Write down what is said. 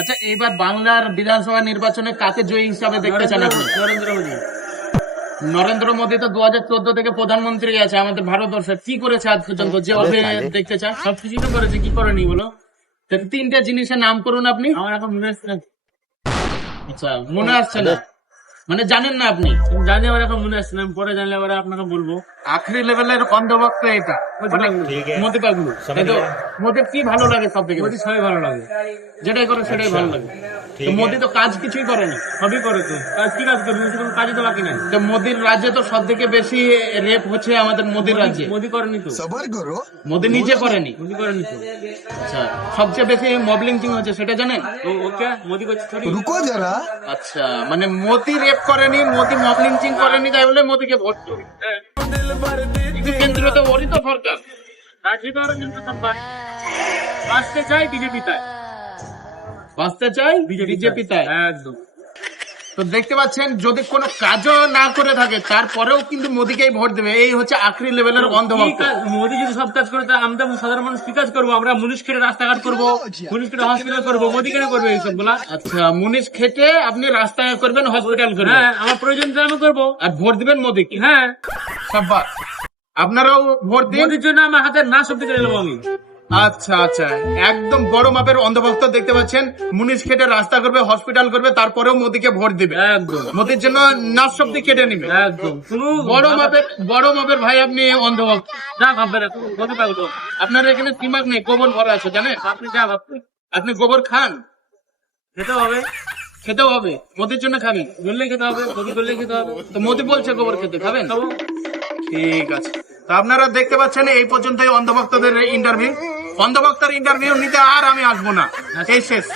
আচ্ছা, এইবার বাংলার বিধানসভা নির্বাচনে কাকে জয়ী হিসাবে দেখতে চান আপনি? নরেন্দ্র মোদী। নরেন্দ্র মোদী তো 2014 থেকে প্রধানমন্ত্রী আছে আমাদের ভারতবর্ষের, কি করেছে আজ পর্যন্ত যে আপনি দেখতে চান? সবকিছু তো করেছে, কি করেনি বলো? তো তিনটা জিনিসের নাম করুন আপনি। আমার এখন মনে আসছে না। আচ্ছা, মনে আসছে না, মানে জানেন না আপনি? আমি জানি, আমার এখন মনে আসছে না, আমি পরে জানলে আবার আপনাকে বলবো। আখরি লেভেলের অন্ধভক্ত এটা মোদি পাগলু। কিন্তু মোদির কি ভালো লাগে সব থেকে? মোদী সবাই ভালো লাগে, যেটাই করে সেটাই ভালো লাগে। তো মোদি তো কাজ কিছুই করেনি। সবই করে তো। কাজ কি কাজ করবে? কোনো কাজই তো বাকি নাই। তো মোদির রাজ্যে তো সব থেকে বেশি রেপ হচ্ছে আমাদের মোদির রাজ্যে। মোদী করেনি তো। सबर करो। মোদি নিজে করেনি। মোদী করেনি তো। আচ্ছা, সবচেয়ে বেশি মব লিঞ্চিং হচ্ছে সেটা জানেন? ওকে মোদী করছে থোড়ি। रुको जरा। আচ্ছা, মানে মোদি রেপ করেনি, মোদি মব লিঞ্চিং করেনি, তাই বলে মোদিকে ভোট দেবে। কিন্তু কেন্দ্রীয় তো ওরই তো সরকার। রাজ্যে তো আরো কিন্তু সব বাঁচতে চাই বিজেপি তাই। বাঁচতে চাই বিজেপি তাই। একদম। তো দেখতে পাচ্ছেন, যদি কোনো কাজও না করে থাকে তারপরেও কিন্তু মোদিকেই ভোট দেবে। এই হচ্ছে আখরি লেভেলের কি অন্ধভক্ত। কাজ? মোদী যদি সব কাজ করে, তা আমরা সাধারণ মানুষ কি কাজ করবো? আমরা মুনিশ খেটে রাস্তাঘাট করবো, মুনিশ খেটে হসপিটাল করবো। মোদী কেন করবে এইসব গুলা? আচ্ছা, মুনিশ খেটে আপনি রাস্তায় করবেন, হসপিটাল করবেন, হ্যাঁ, আমার প্রয়োজন তো আমি করবো। আর ভোট দিবেন মোদিকে। হ্যাঁ, সাব্বাস, আপনারাও ভোট দিন। মোদীর জন্য আমার হাতের না সব দিকে নেবো আমি। আচ্ছা আচ্ছা, একদম বড় মাপের অন্ধভক্ত দেখতে পাচ্ছেন। মুনিশ খেটে রাস্তা করবে, হসপিটাল করবে, তারপরেও মোদিকে ভোট দিবে। একদম মোদির জন্য নাচ শব্দ কেটে নিবে। একদম। কোনো বড় মাপের ভাই আপনি অন্ধভক্ত। যা ভাববে না, মোদী পাগল। আপনার এখানে দিমাগ নেই, গোবর ভরা আছে জানেন? আপনি যা ভাববে আপনি গোবর খান, খেতে হবে, খেতেও হবে, মোদির জন্য খাবেন। বললেই খেতে হবে, মোদী বললেই খেতে হবে। তো মোদি বলছে গোবর খেতে, খাবেন? খাবো। ঠিক আছে। তো আপনারা দেখতে পাচ্ছেন, এই পর্যন্তই অন্ধভক্তদের ইন্টারভিউ। অন্ধভক্তের ইন্টারভিউ নিতে আর আমি আসবো না, এই শেষ।